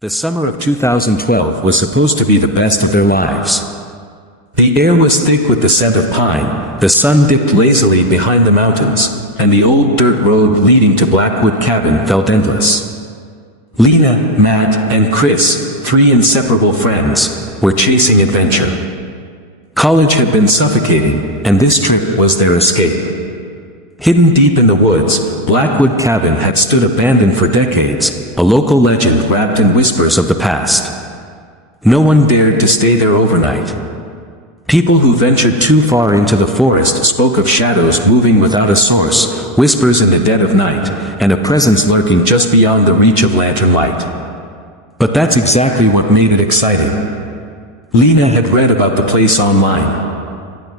The summer of 2012 was supposed to be the best of their lives. The air was thick with the scent of pine, the sun dipped lazily behind the mountains, and the old dirt road leading to Blackwood Cabin felt endless. Lena, Matt, and Chris, three inseparable friends, were chasing adventure. College had been suffocating, and this trip was their escape. Hidden deep in the woods, Blackwood Cabin had stood abandoned for decades, a local legend wrapped in whispers of the past. No one dared to stay there overnight. People who ventured too far into the forest spoke of shadows moving without a source, whispers in the dead of night, and a presence lurking just beyond the reach of lantern light. But that's exactly what made it exciting. Lena had read about the place online.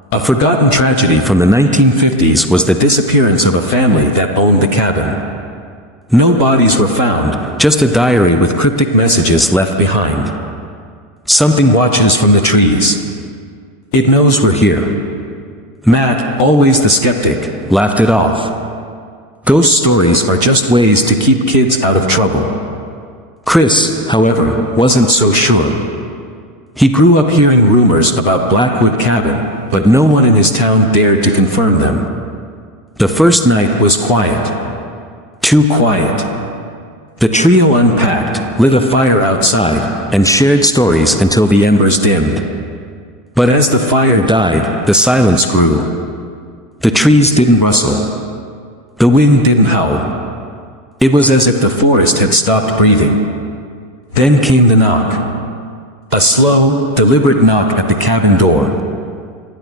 A forgotten tragedy from the 1950s was the disappearance of a family that owned the cabin. No bodies were found, just a diary with cryptic messages left behind. Something watches from the trees. It knows we're here. Matt, always the skeptic, laughed it off. Ghost stories are just ways to keep kids out of trouble. Chris, however, wasn't so sure. He grew up hearing rumors about Blackwood Cabin, but no one in his town dared to confirm them. The first night was quiet. Too quiet. The trio unpacked, lit a fire outside, and shared stories until the embers dimmed. But as the fire died, the silence grew. The trees didn't rustle. The wind didn't howl. It was as if the forest had stopped breathing. Then came the knock. A slow, deliberate knock at the cabin door.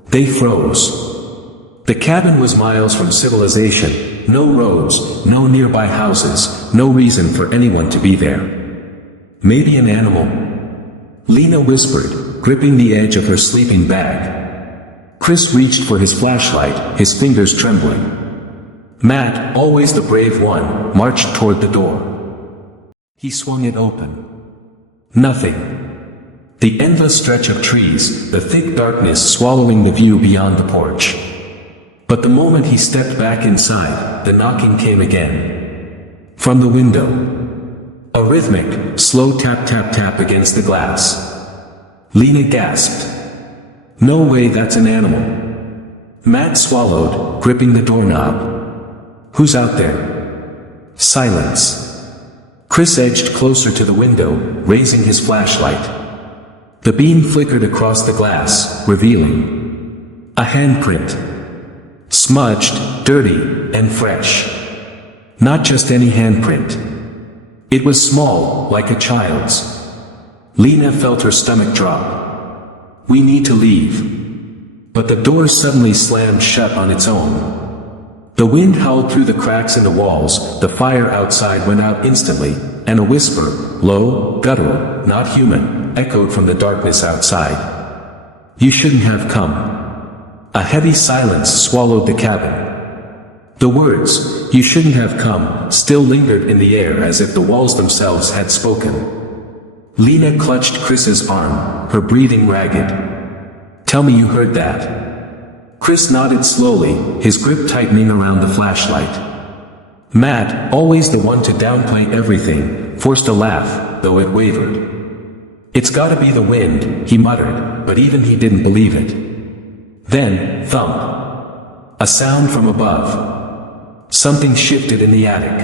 They froze. The cabin was miles from civilization, no roads, no nearby houses, no reason for anyone to be there. Maybe an animal? Lena whispered, gripping the edge of her sleeping bag. Chris reached for his flashlight, his fingers trembling. Matt, always the brave one, marched toward the door. He swung it open. Nothing. The endless stretch of trees, the thick darkness swallowing the view beyond the porch. But the moment he stepped back inside, the knocking came again. From the window. A rhythmic, slow tap-tap-tap against the glass. Lena gasped. No way, that's an animal. Matt swallowed, gripping the doorknob. Who's out there? Silence. Chris edged closer to the window, raising his flashlight. The beam flickered across the glass, revealing a handprint. Smudged, dirty, and fresh. Not just any handprint. It was small, like a child's. Lena felt her stomach drop. We need to leave. But the door suddenly slammed shut on its own. The wind howled through the cracks in the walls, the fire outside went out instantly, and a whisper, low, guttural, not human, echoed from the darkness outside. You shouldn't have come. A heavy silence swallowed the cabin. The words, you shouldn't have come, still lingered in the air as if the walls themselves had spoken. Lena clutched Chris's arm, her breathing ragged. Tell me you heard that. Chris nodded slowly, his grip tightening around the flashlight. Matt, always the one to downplay everything, forced a laugh, though it wavered. It's gotta be the wind, he muttered, but even he didn't believe it. Then, thump. A sound from above. Something shifted in the attic.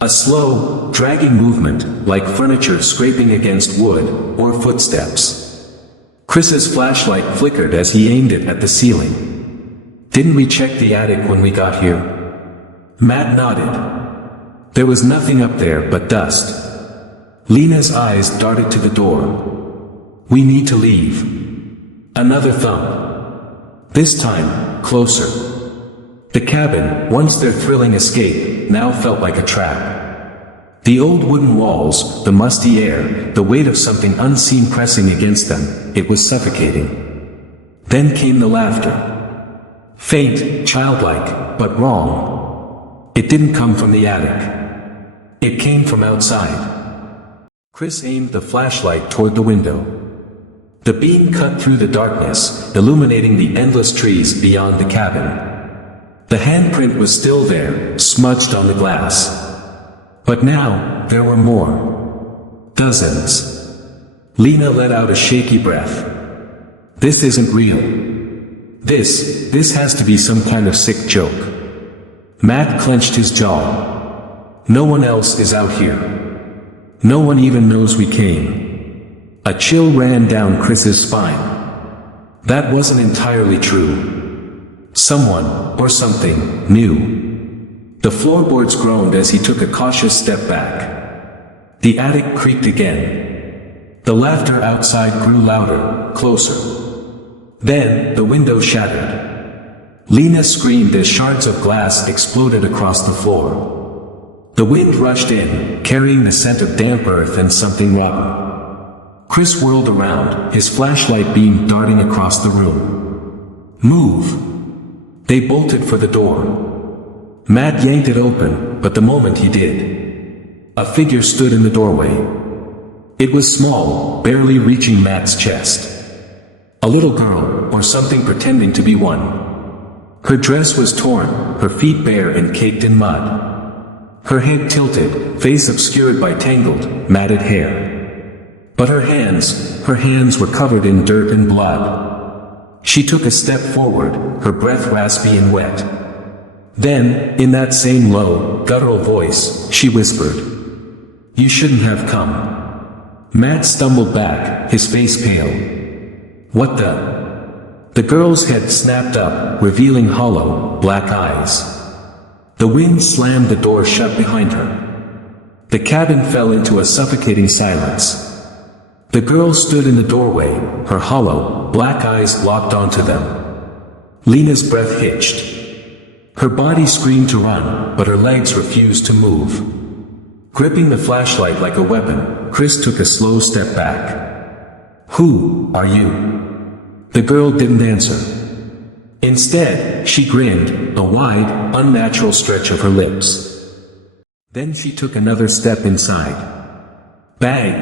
A slow, dragging movement, like furniture scraping against wood, or footsteps. Chris's flashlight flickered as he aimed it at the ceiling. Didn't we check the attic when we got here? Matt nodded. There was nothing up there but dust. Lena's eyes darted to the door. We need to leave. Another thump. This time, closer. The cabin, once their thrilling escape, now felt like a trap. The old wooden walls, the musty air, the weight of something unseen pressing against them, it was suffocating. Then came the laughter. Faint, childlike, but wrong. It didn't come from the attic. It came from outside. Chris aimed the flashlight toward the window. The beam cut through the darkness, illuminating the endless trees beyond the cabin. The handprint was still there, smudged on the glass. But now, there were more. Dozens. Lena let out a shaky breath. This isn't real. This has to be some kind of sick joke. Matt clenched his jaw. No one else is out here. No one even knows we came. A chill ran down Chris's spine. That wasn't entirely true. Someone, or something, knew. The floorboards groaned as he took a cautious step back. The attic creaked again. The laughter outside grew louder, closer. Then, the window shattered. Lena screamed as shards of glass exploded across the floor. The wind rushed in, carrying the scent of damp earth and something rotten. Chris whirled around, his flashlight beam darting across the room. Move! They bolted for the door. Matt yanked it open, but the moment he did, a figure stood in the doorway. It was small, barely reaching Matt's chest. A little girl, or something pretending to be one. Her dress was torn, her feet bare and caked in mud. Her head tilted, face obscured by tangled, matted hair. But her hands were covered in dirt and blood. She took a step forward, her breath raspy and wet. Then, in that same low, guttural voice, she whispered, "You shouldn't have come." Matt stumbled back, his face pale. What the? The girl's head snapped up, revealing hollow, black eyes. The wind slammed the door shut behind her. The cabin fell into a suffocating silence. The girl stood in the doorway, her hollow, black eyes locked onto them. Lena's breath hitched. Her body screamed to run, but her legs refused to move. Gripping the flashlight like a weapon, Chris took a slow step back. "Who are you?" The girl didn't answer. Instead, she grinned, a wide, unnatural stretch of her lips. Then she took another step inside. Bang!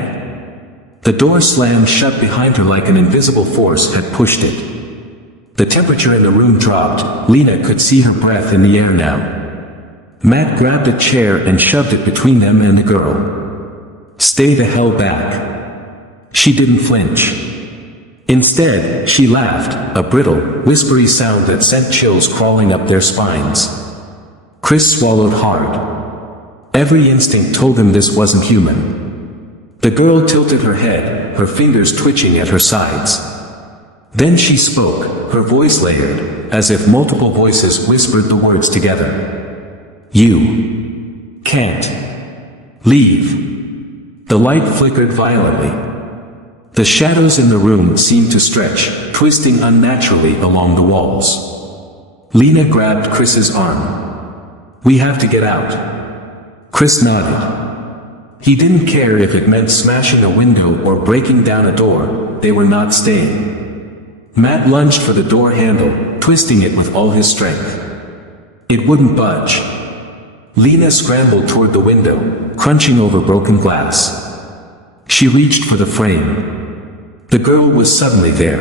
The door slammed shut behind her like an invisible force had pushed it. The temperature in the room dropped. Lena could see her breath in the air now. Matt grabbed a chair and shoved it between them and the girl. "Stay the hell back." She didn't flinch. Instead, she laughed, a brittle, whispery sound that sent chills crawling up their spines. Chris swallowed hard. Every instinct told him this wasn't human. The girl tilted her head, her fingers twitching at her sides. Then she spoke, her voice layered, as if multiple voices whispered the words together. "You can't leave." The light flickered violently. The shadows in the room seemed to stretch, twisting unnaturally along the walls. Lena grabbed Chris's arm. "We have to get out." Chris nodded. He didn't care if it meant smashing a window or breaking down a door, they were not staying. Matt lunged for the door handle, twisting it with all his strength. It wouldn't budge. Lena scrambled toward the window, crunching over broken glass. She reached for the frame. The girl was suddenly there.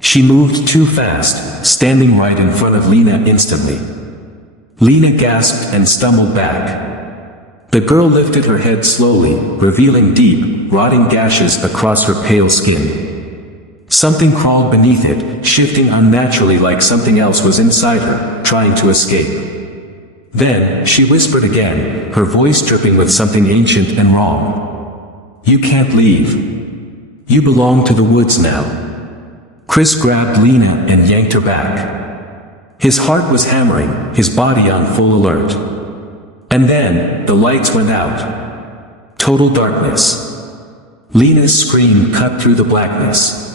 She moved too fast, standing right in front of Lena instantly. Lena gasped and stumbled back. The girl lifted her head slowly, revealing deep, rotting gashes across her pale skin. Something crawled beneath it, shifting unnaturally like something else was inside her, trying to escape. Then, she whispered again, her voice dripping with something ancient and wrong. "You can't leave. You belong to the woods now." Chris grabbed Lena and yanked her back. His heart was hammering, his body on full alert. And then, the lights went out. Total darkness. Lena's scream cut through the blackness.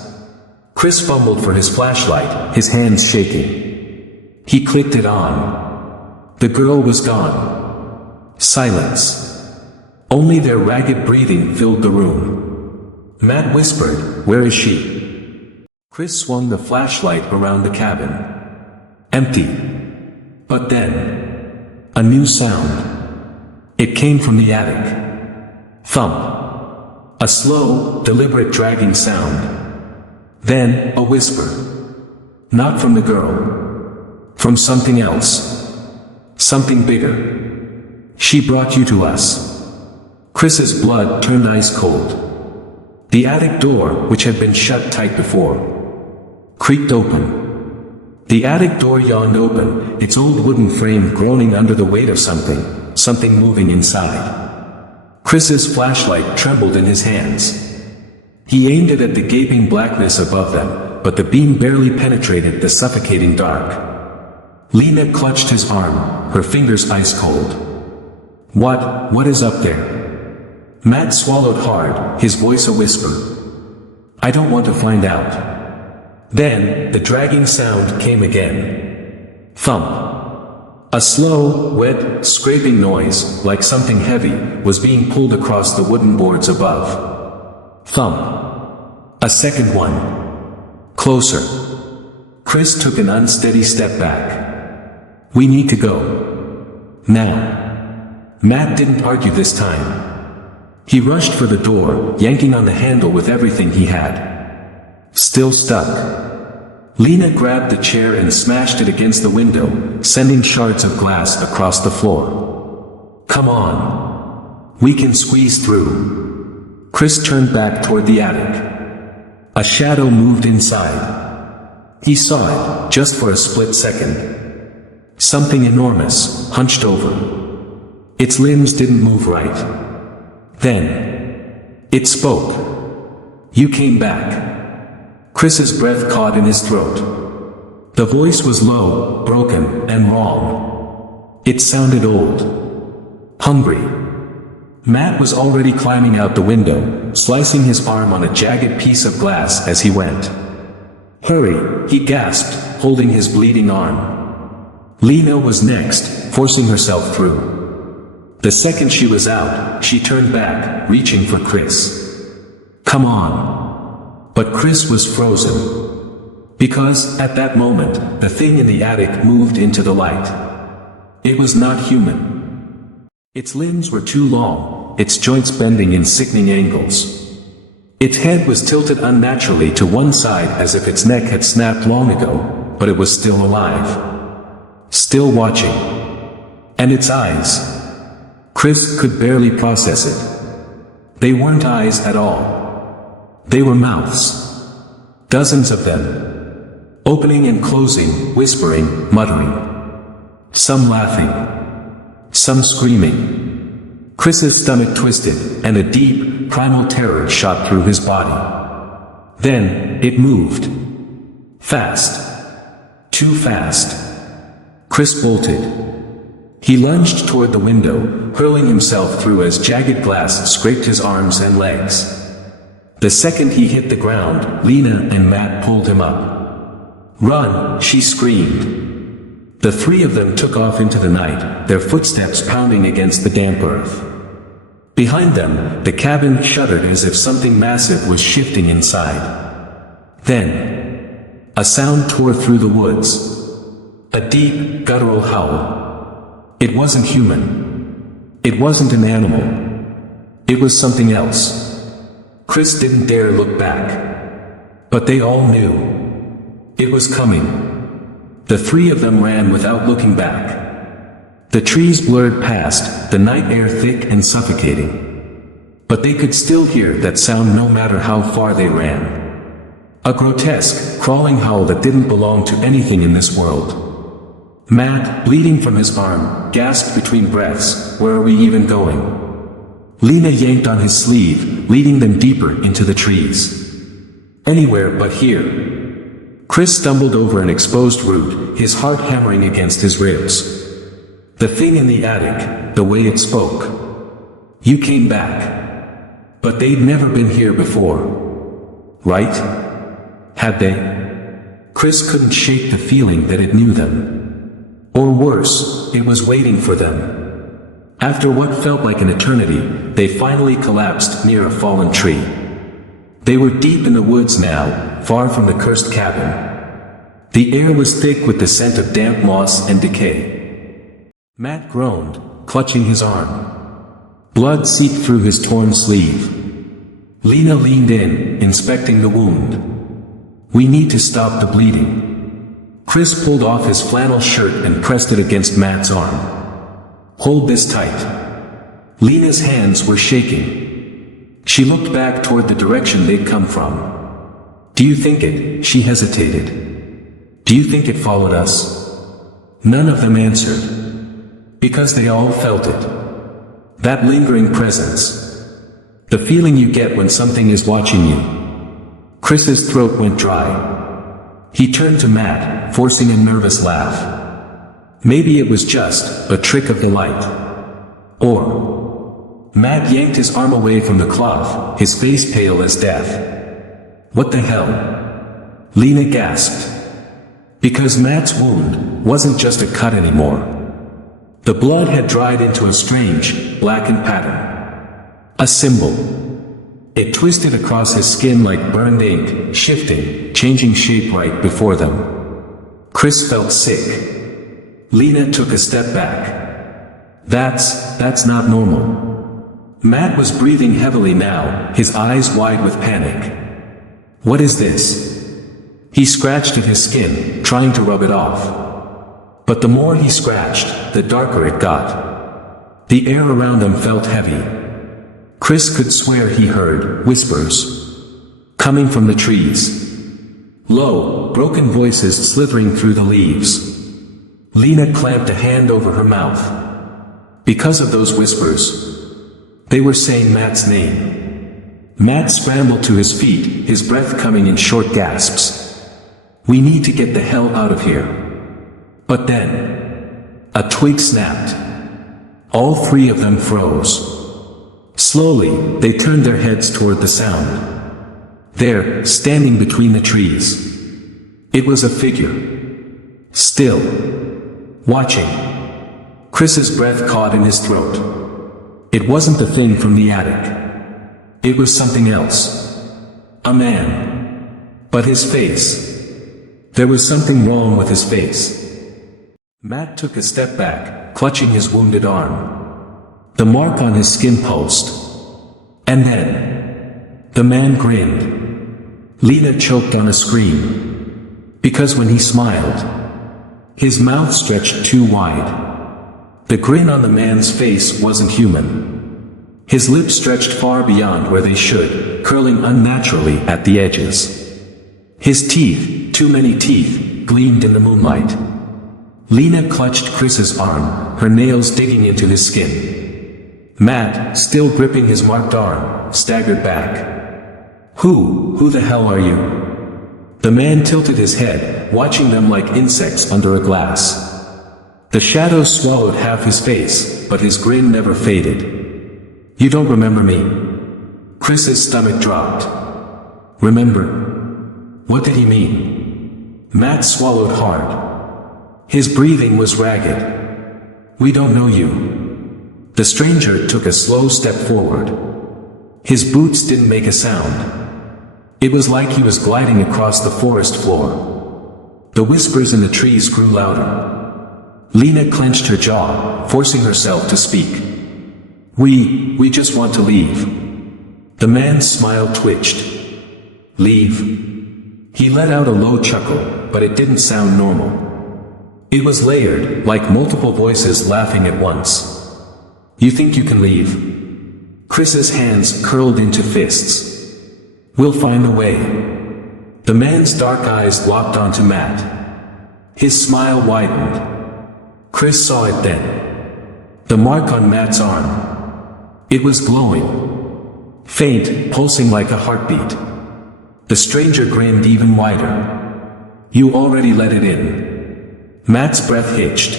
Chris fumbled for his flashlight, his hands shaking. He clicked it on. The girl was gone. Silence. Only their ragged breathing filled the room. Matt whispered, "Where is she?" Chris swung the flashlight around the cabin. Empty. But then, a new sound. It came from the attic. Thump. A slow, deliberate dragging sound. Then, a whisper. Not from the girl. From something else. Something bigger. "She brought you to us." Chris's blood turned ice cold. The attic door, which had been shut tight before, creaked open. The attic door yawned open, its old wooden frame groaning under the weight of something moving inside. Chris's flashlight trembled in his hands. He aimed it at the gaping blackness above them, but the beam barely penetrated the suffocating dark. Lena clutched his arm, her fingers ice cold. What is up there? Matt swallowed hard, his voice a whisper. I don't want to find out. Then, the dragging sound came again. Thump. A slow, wet, scraping noise, like something heavy, was being pulled across the wooden boards above. Thump. A second one. Closer. Chris took an unsteady step back. We need to go. Now. Matt didn't argue this time. He rushed for the door, yanking on the handle with everything he had. Still stuck. Lena grabbed the chair and smashed it against the window, sending shards of glass across the floor. Come on. We can squeeze through. Chris turned back toward the attic. A shadow moved inside. He saw it, just for a split second. Something enormous, hunched over. Its limbs didn't move right. Then, it spoke. You came back. Chris's breath caught in his throat. The voice was low, broken, and wrong. It sounded old. Hungry. Matt was already climbing out the window, slicing his arm on a jagged piece of glass as he went. Hurry, he gasped, holding his bleeding arm. Lena was next, forcing herself through. The second she was out, she turned back, reaching for Chris. Come on. But Chris was frozen. Because, at that moment, the thing in the attic moved into the light. It was not human. Its limbs were too long, its joints bending in sickening angles. Its head was tilted unnaturally to one side as if its neck had snapped long ago, but it was still alive. Still watching. And its eyes. Chris could barely process it. They weren't eyes at all. They were mouths. Dozens of them. Opening and closing, whispering, muttering. Some laughing. Some screaming. Chris's stomach twisted, and a deep, primal terror shot through his body. Then, it moved. Fast. Too fast. Chris bolted. He lunged toward the window, hurling himself through as jagged glass scraped his arms and legs. The second he hit the ground, Lena and Matt pulled him up. Run, she screamed. The three of them took off into the night, their footsteps pounding against the damp earth. Behind them, the cabin shuddered as if something massive was shifting inside. Then, a sound tore through the woods. A deep, guttural howl. It wasn't human. It wasn't an animal. It was something else. Chris didn't dare look back. But they all knew. It was coming. The three of them ran without looking back. The trees blurred past, the night air thick and suffocating. But they could still hear that sound no matter how far they ran. A grotesque, crawling howl that didn't belong to anything in this world. Matt, bleeding from his arm, gasped between breaths, "Where are we even going?" Lena yanked on his sleeve, leading them deeper into the trees. Anywhere but here. Chris stumbled over an exposed root, his heart hammering against his ribs. The thing in the attic, the way it spoke. You came back. But they'd never been here before. Right? Had they? Chris couldn't shake the feeling that it knew them. Or worse, it was waiting for them. After what felt like an eternity, they finally collapsed near a fallen tree. They were deep in the woods now, far from the cursed cabin. The air was thick with the scent of damp moss and decay. Matt groaned, clutching his arm. Blood seeped through his torn sleeve. Lena leaned in, inspecting the wound. We need to stop the bleeding. Chris pulled off his flannel shirt and pressed it against Matt's arm. Hold this tight. Lena's hands were shaking. She looked back toward the direction they'd come from. "Do you think it?" she hesitated. "Do you think it followed us?" None of them answered. Because they all felt it. That lingering presence. The feeling you get when something is watching you. Chris's throat went dry. He turned to Matt, forcing a nervous laugh. Maybe it was just a trick of the light. Or... Matt yanked his arm away from the cloth, his face pale as death. "What the hell?" Lena gasped. Because Matt's wound wasn't just a cut anymore. The blood had dried into a strange, blackened pattern. A symbol. It twisted across his skin like burned ink, shifting, changing shape right before them. Chris felt sick. Lena took a step back. That's not normal. Matt was breathing heavily now, his eyes wide with panic. "What is this?" He scratched at his skin, trying to rub it off. But the more he scratched, the darker it got. The air around them felt heavy. Chris could swear he heard whispers coming from the trees. Low, broken voices slithering through the leaves. Lena clamped a hand over her mouth. Because of those whispers, they were saying Matt's name. Matt scrambled to his feet, his breath coming in short gasps. "We need to get the hell out of here." But then, a twig snapped. All three of them froze. Slowly, they turned their heads toward the sound. There, standing between the trees. It was a figure. Still. Watching. Chris's breath caught in his throat. It wasn't the thing from the attic. It was something else. A man. But his face. There was something wrong with his face. Matt took a step back, clutching his wounded arm. The mark on his skin pulsed. And then... the man grinned. Lena choked on a scream. Because when he smiled, his mouth stretched too wide. The grin on the man's face wasn't human. His lips stretched far beyond where they should, curling unnaturally at the edges. His teeth, too many teeth, gleamed in the moonlight. Lena clutched Chris's arm, her nails digging into his skin. Matt, still gripping his marked arm, staggered back. Who the hell are you?" The man tilted his head, watching them like insects under a glass. The shadows swallowed half his face, but his grin never faded. "You don't remember me?" Chris's stomach dropped. "Remember? What did he mean?" Matt swallowed hard. His breathing was ragged. "We don't know you." The stranger took a slow step forward. His boots didn't make a sound. It was like he was gliding across the forest floor. The whispers in the trees grew louder. Lena clenched her jaw, forcing herself to speak. We just want to leave." The man's smile twitched. "Leave?" He let out a low chuckle, but it didn't sound normal. It was layered, like multiple voices laughing at once. "You think you can leave?" Chris's hands curled into fists. "We'll find a way." The man's dark eyes locked onto Matt. His smile widened. Chris saw it then. The mark on Matt's arm. It was glowing. Faint, pulsing like a heartbeat. The stranger grinned even wider. "You already let it in." Matt's breath hitched.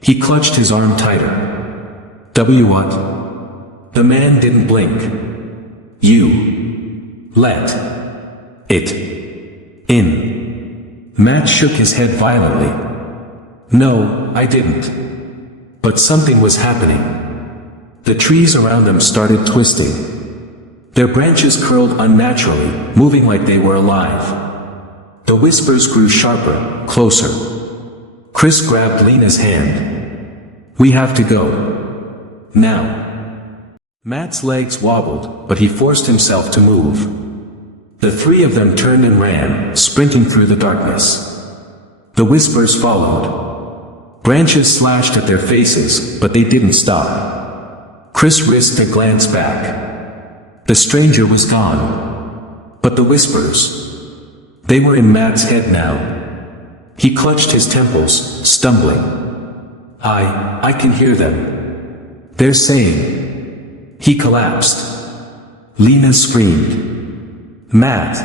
He clutched his arm tighter. What? The man didn't blink. "You let it in." Matt shook his head violently. "No, I didn't." But something was happening. The trees around them started twisting. Their branches curled unnaturally, moving like they were alive. The whispers grew sharper, closer. Chris grabbed Lena's hand. "We have to go. Now." Matt's legs wobbled, but he forced himself to move. The three of them turned and ran, sprinting through the darkness. The whispers followed. Branches slashed at their faces, but they didn't stop. Chris risked a glance back. The stranger was gone. But the whispers. They were in Matt's head now. He clutched his temples, stumbling. I can hear them. They're saying. He collapsed. Lena screamed. Matt.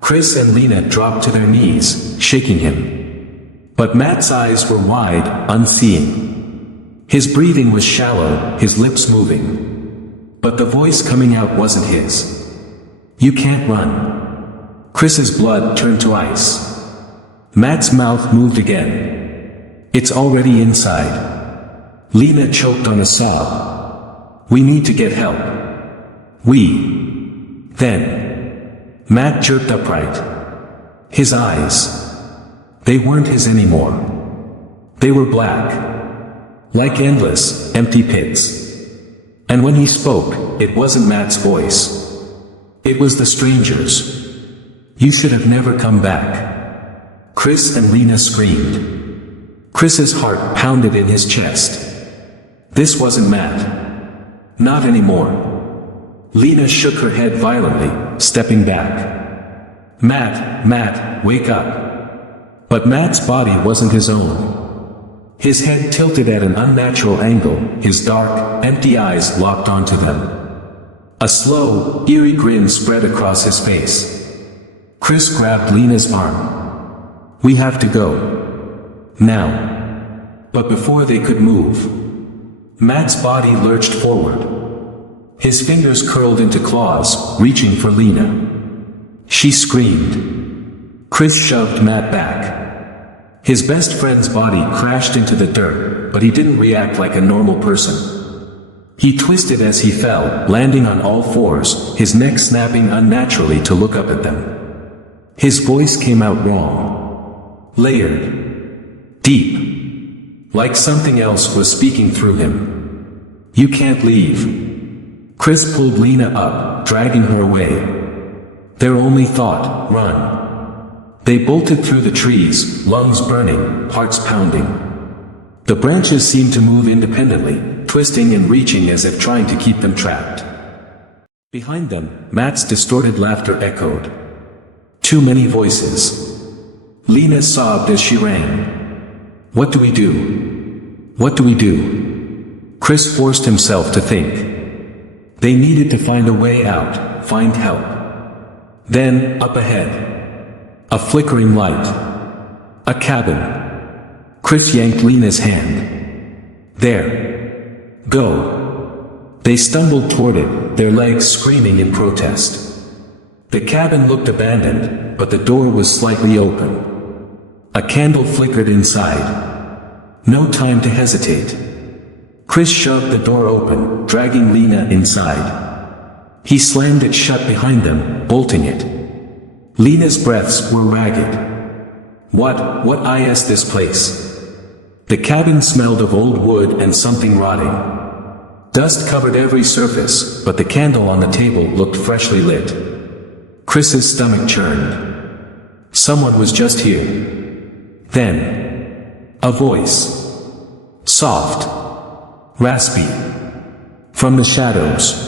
Chris and Lena dropped to their knees, shaking him. But Matt's eyes were wide, unseeing. His breathing was shallow, his lips moving. But the voice coming out wasn't his. You can't run. Chris's blood turned to ice. Matt's mouth moved again. It's already inside. Lena choked on a sob. We need to get help. Then. Matt jerked upright. His eyes. They weren't his anymore. They were black. Like endless, empty pits. And when he spoke, it wasn't Matt's voice. It was the stranger's. You should have never come back. Chris and Lena screamed. Chris's heart pounded in his chest. This wasn't Matt. Not anymore. Lena shook her head violently, stepping back. Matt, wake up. But Matt's body wasn't his own. His head tilted at an unnatural angle, his dark, empty eyes locked onto them. A slow, eerie grin spread across his face. Chris grabbed Lena's arm. We have to go. Now. But before they could move, Matt's body lurched forward. His fingers curled into claws, reaching for Lena. She screamed. Chris shoved Matt back. His best friend's body crashed into the dirt, but he didn't react like a normal person. He twisted as he fell, landing on all fours, his neck snapping unnaturally to look up at them. His voice came out wrong. Layered. Deep. Like something else was speaking through him. You can't leave. Chris pulled Lena up, dragging her away. Their only thought, run. They bolted through the trees, lungs burning, hearts pounding. The branches seemed to move independently, twisting and reaching as if trying to keep them trapped. Behind them, Matt's distorted laughter echoed. Too many voices. Lena sobbed as she ran. What do we do? What do we do? Chris forced himself to think. They needed to find a way out, find help. Then, up ahead. A flickering light. A cabin. Chris yanked Lena's hand. There. Go. They stumbled toward it, their legs screaming in protest. The cabin looked abandoned, but the door was slightly open. A candle flickered inside. No time to hesitate. Chris shoved the door open, dragging Lena inside. He slammed it shut behind them, bolting it. Lena's breaths were ragged. What is this place? The cabin smelled of old wood and something rotting. Dust covered every surface, but the candle on the table looked freshly lit. Chris's stomach churned. Someone was just here. Then. A voice. Soft. Raspy. From the shadows.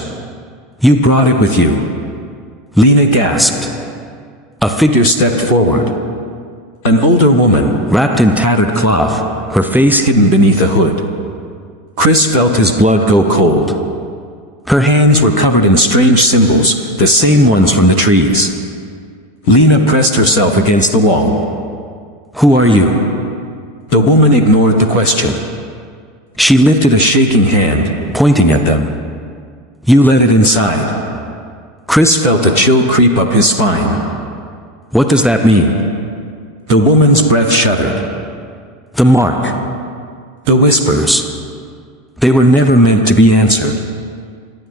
You brought it with you. Lena gasped. A figure stepped forward. An older woman, wrapped in tattered cloth, her face hidden beneath a hood. Chris felt his blood go cold. Her hands were covered in strange symbols, the same ones from the trees. Lena pressed herself against the wall. Who are you? The woman ignored the question. She lifted a shaking hand, pointing at them. You let it inside. Chris felt a chill creep up his spine. What does that mean? The woman's breath shuddered. The mark. The whispers. They were never meant to be answered.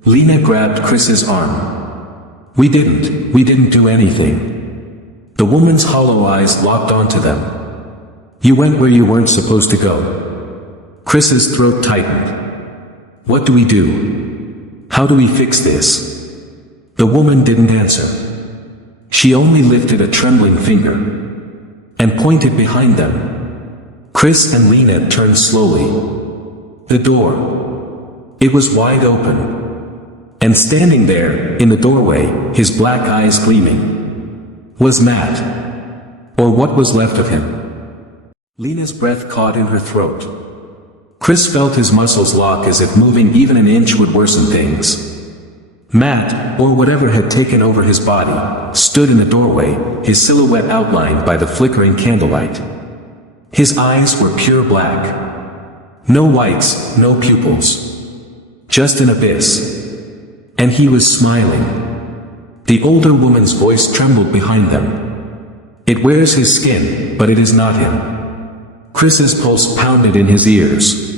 Lena grabbed Chris's arm. We didn't do anything. The woman's hollow eyes locked onto them. You went where you weren't supposed to go. Chris's throat tightened. What do we do? How do we fix this? The woman didn't answer. She only lifted a trembling finger and pointed behind them. Chris and Lena turned slowly. The door. It was wide open. And standing there, in the doorway, his black eyes gleaming, was Matt. Or what was left of him. Lena's breath caught in her throat. Chris felt his muscles lock as if moving even an inch would worsen things. Matt, or whatever had taken over his body, stood in the doorway, his silhouette outlined by the flickering candlelight. His eyes were pure black. No whites, no pupils. Just an abyss. And he was smiling. The older woman's voice trembled behind them. It wears his skin, but it is not him. Chris's pulse pounded in his ears.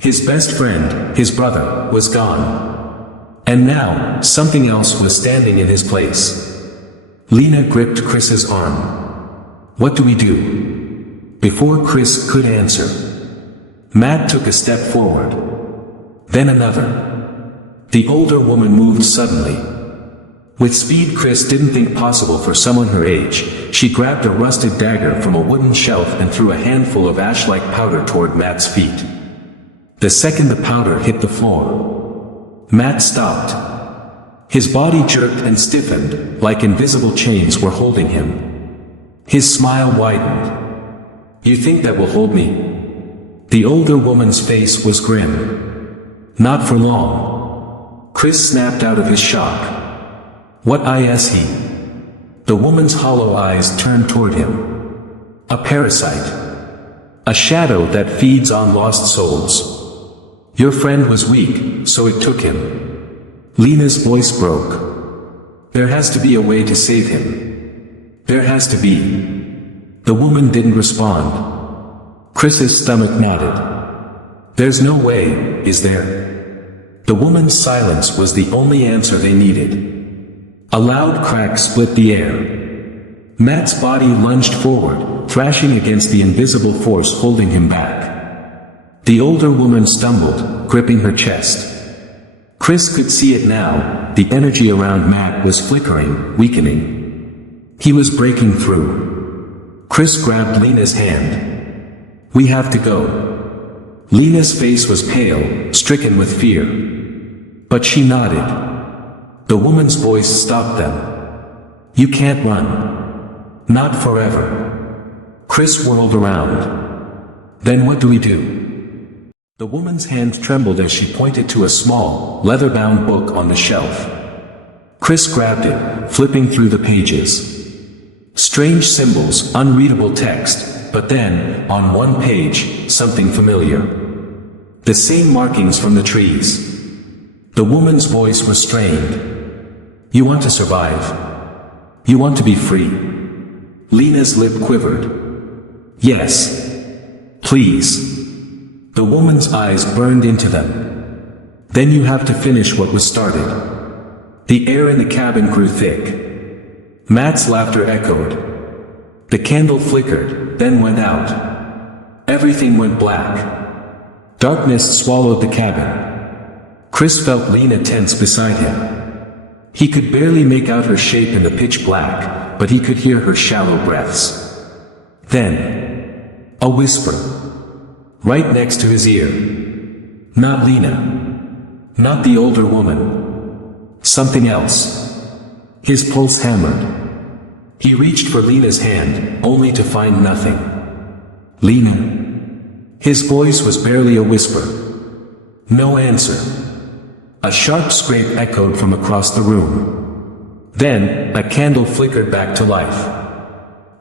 His best friend, his brother, was gone. And now, something else was standing in his place. Lena gripped Chris's arm. What do we do? Before Chris could answer, Matt took a step forward. Then another. The older woman moved suddenly. With speed Chris didn't think possible for someone her age, she grabbed a rusted dagger from a wooden shelf and threw a handful of ash-like powder toward Matt's feet. The second the powder hit the floor, Matt stopped. His body jerked and stiffened, like invisible chains were holding him. His smile widened. You think that will hold me? The older woman's face was grim. Not for long. Chris snapped out of his shock. What is he? The woman's hollow eyes turned toward him. A parasite. A shadow that feeds on lost souls. Your friend was weak, so it took him. Lena's voice broke. There has to be a way to save him. There has to be. The woman didn't respond. Chris's stomach nodded. There's no way, is there? The woman's silence was the only answer they needed. A loud crack split the air. Matt's body lunged forward, thrashing against the invisible force holding him back. The older woman stumbled, gripping her chest. Chris could see it now, the energy around Matt was flickering, weakening. He was breaking through. Chris grabbed Lena's hand. We have to go. Lena's face was pale, stricken with fear. But she nodded. The woman's voice stopped them. You can't run. Not forever. Chris whirled around. Then what do we do? The woman's hand trembled as she pointed to a small, leather-bound book on the shelf. Chris grabbed it, flipping through the pages. Strange symbols, unreadable text, but then, on one page, something familiar. The same markings from the trees. The woman's voice was strained. You want to survive. You want to be free. Lena's lip quivered. Yes. Please. The woman's eyes burned into them. Then you have to finish what was started. The air in the cabin grew thick. Matt's laughter echoed. The candle flickered, then went out. Everything went black. Darkness swallowed the cabin. Chris felt Lena tense beside him. He could barely make out her shape in the pitch black, but he could hear her shallow breaths. Then, a whisper. Right next to his ear. Not Lena. Not the older woman. Something else. His pulse hammered. He reached for Lena's hand, only to find nothing. Lena. His voice was barely a whisper. No answer. A sharp scrape echoed from across the room. Then, a candle flickered back to life.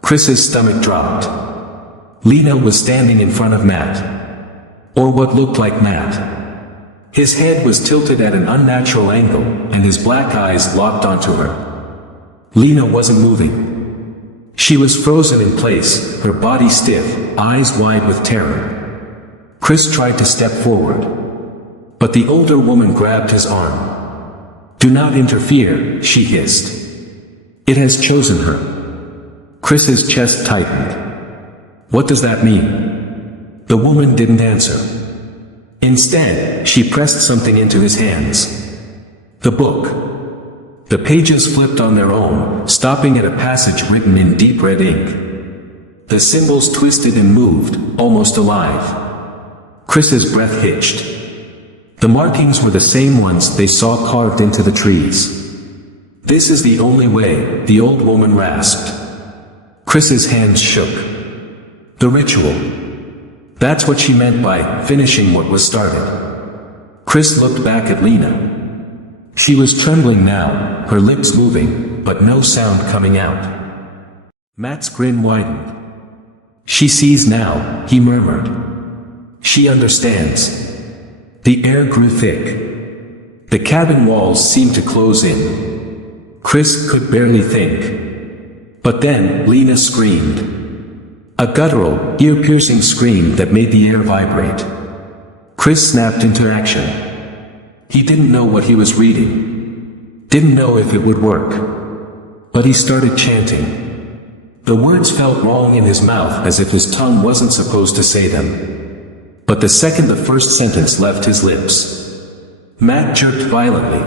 Chris's stomach dropped. Lena was standing in front of Matt. Or what looked like Matt. His head was tilted at an unnatural angle, and his black eyes locked onto her. Lena wasn't moving. She was frozen in place, her body stiff, eyes wide with terror. Chris tried to step forward. But the older woman grabbed his arm. Do not interfere, she hissed. It has chosen her. Chris's chest tightened. What does that mean? The woman didn't answer. Instead, she pressed something into his hands. The book. The pages flipped on their own, stopping at a passage written in deep red ink. The symbols twisted and moved, almost alive. Chris's breath hitched. The markings were the same ones they saw carved into the trees. "This is the only way," the old woman rasped. Chris's hands shook. The ritual. That's what she meant by finishing what was started. Chris looked back at Lena. She was trembling now, her lips moving, but no sound coming out. Matt's grin widened. "She sees now," he murmured. "She understands." The air grew thick. The cabin walls seemed to close in. Chris could barely think. But then, Lena screamed. A guttural, ear-piercing scream that made the air vibrate. Chris snapped into action. He didn't know what he was reading. Didn't know if it would work. But he started chanting. The words felt wrong in his mouth, as if his tongue wasn't supposed to say them. But the second the first sentence left his lips, Matt jerked violently.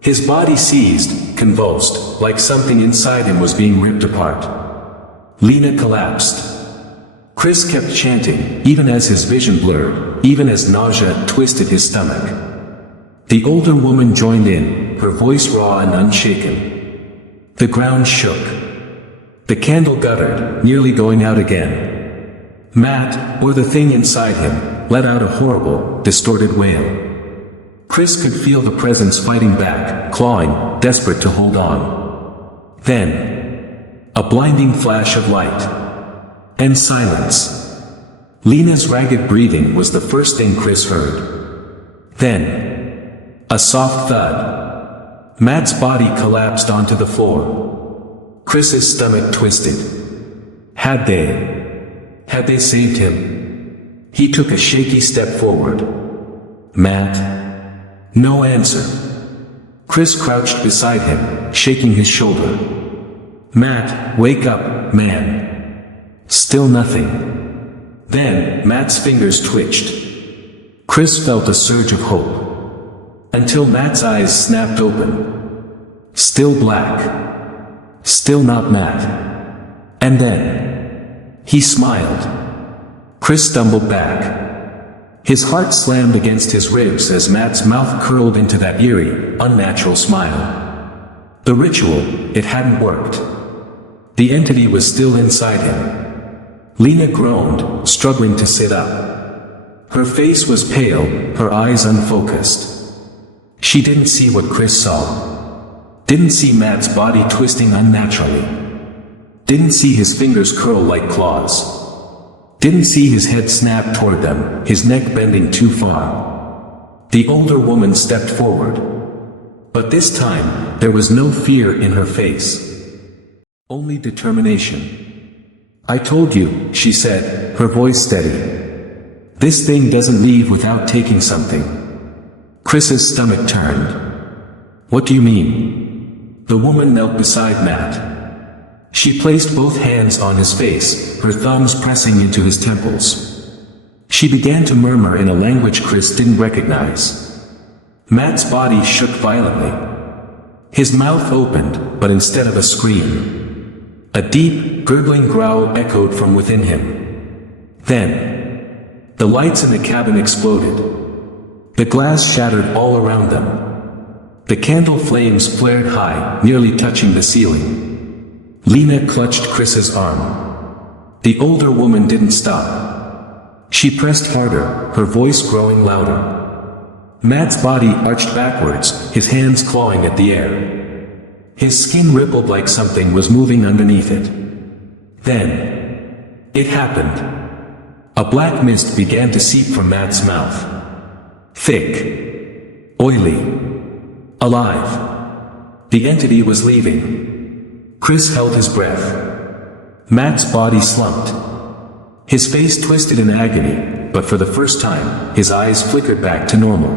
His body seized, convulsed, like something inside him was being ripped apart. Lena collapsed. Chris kept chanting, even as his vision blurred, even as nausea twisted his stomach. The older woman joined in, her voice raw and unshaken. The ground shook. The candle guttered, nearly going out again. Matt, or the thing inside him, let out a horrible, distorted wail. Chris could feel the presence fighting back, clawing, desperate to hold on. Then, a blinding flash of light. And silence. Lena's ragged breathing was the first thing Chris heard. Then, a soft thud. Matt's body collapsed onto the floor. Chris's stomach twisted. Had they saved him? He took a shaky step forward. Matt? No answer. Chris crouched beside him, shaking his shoulder. Matt, wake up, man. Still nothing. Then, Matt's fingers twitched. Chris felt a surge of hope. Until Matt's eyes snapped open. Still black. Still not Matt. And then, he smiled. Chris stumbled back. His heart slammed against his ribs as Matt's mouth curled into that eerie, unnatural smile. The ritual, it hadn't worked. The entity was still inside him. Lena groaned, struggling to sit up. Her face was pale, her eyes unfocused. She didn't see what Chris saw. Didn't see Matt's body twisting unnaturally. Didn't see his fingers curl like claws. Didn't see his head snap toward them, his neck bending too far. The older woman stepped forward. But this time, there was no fear in her face. Only determination. "I told you," she said, her voice steady. "This thing doesn't leave without taking something." Chris's stomach turned. "What do you mean?" The woman knelt beside Matt. She placed both hands on his face, her thumbs pressing into his temples. She began to murmur in a language Chris didn't recognize. Matt's body shook violently. His mouth opened, but instead of a scream, a deep, gurgling growl echoed from within him. Then, the lights in the cabin exploded. The glass shattered all around them. The candle flames flared high, nearly touching the ceiling. Lena clutched Chris's arm. The older woman didn't stop. She pressed harder, her voice growing louder. Matt's body arched backwards, his hands clawing at the air. His skin rippled like something was moving underneath it. Then, it happened. A black mist began to seep from Matt's mouth. Thick. Oily. Alive. The entity was leaving. Chris held his breath. Matt's body slumped. His face twisted in agony, but for the first time, his eyes flickered back to normal.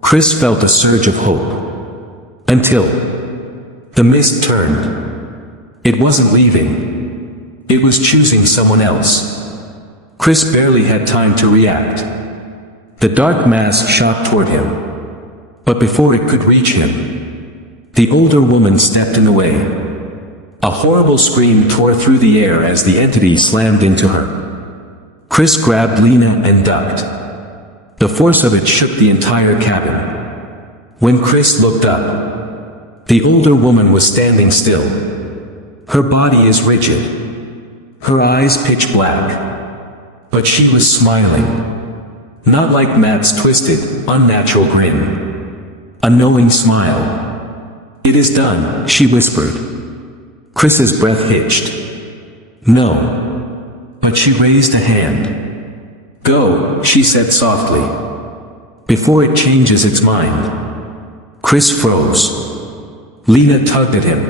Chris felt a surge of hope. Until the mist turned. It wasn't leaving. It was choosing someone else. Chris barely had time to react. The dark mass shot toward him. But before it could reach him, the older woman stepped in the way. A horrible scream tore through the air as the entity slammed into her. Chris grabbed Lena and ducked. The force of it shook the entire cabin. When Chris looked up, the older woman was standing still. Her body is rigid, her eyes pitch black. But she was smiling. Not like Matt's twisted, unnatural grin. A knowing smile. "It is done," she whispered. Chris's breath hitched. "No." But she raised a hand. "Go," she said softly. "Before it changes its mind." Chris froze. Lena tugged at him.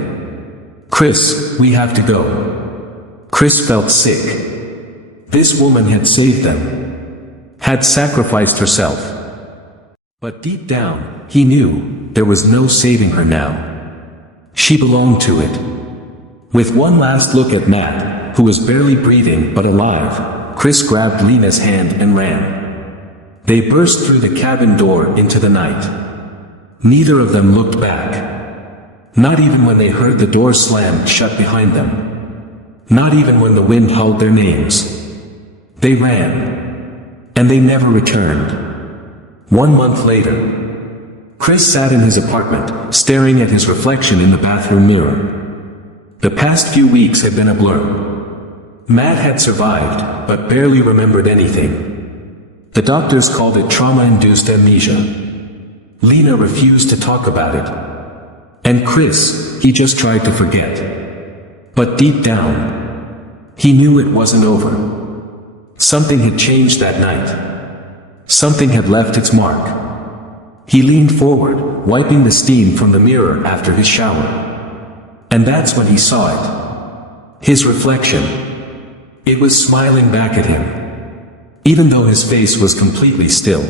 "Chris, we have to go." Chris felt sick. This woman had saved them. Had sacrificed herself. But deep down, he knew, there was no saving her now. She belonged to it. With one last look at Matt, who was barely breathing but alive, Chris grabbed Lena's hand and ran. They burst through the cabin door into the night. Neither of them looked back. Not even when they heard the door slammed shut behind them. Not even when the wind howled their names. They ran. And they never returned. 1 month later, Chris sat in his apartment, staring at his reflection in the bathroom mirror. The past few weeks had been a blur. Matt had survived, but barely remembered anything. The doctors called it trauma-induced amnesia. Lena refused to talk about it. And Chris, he just tried to forget. But deep down, he knew it wasn't over. Something had changed that night. Something had left its mark. He leaned forward, wiping the steam from the mirror after his shower. And that's when he saw it. His reflection. It was smiling back at him. Even though his face was completely still.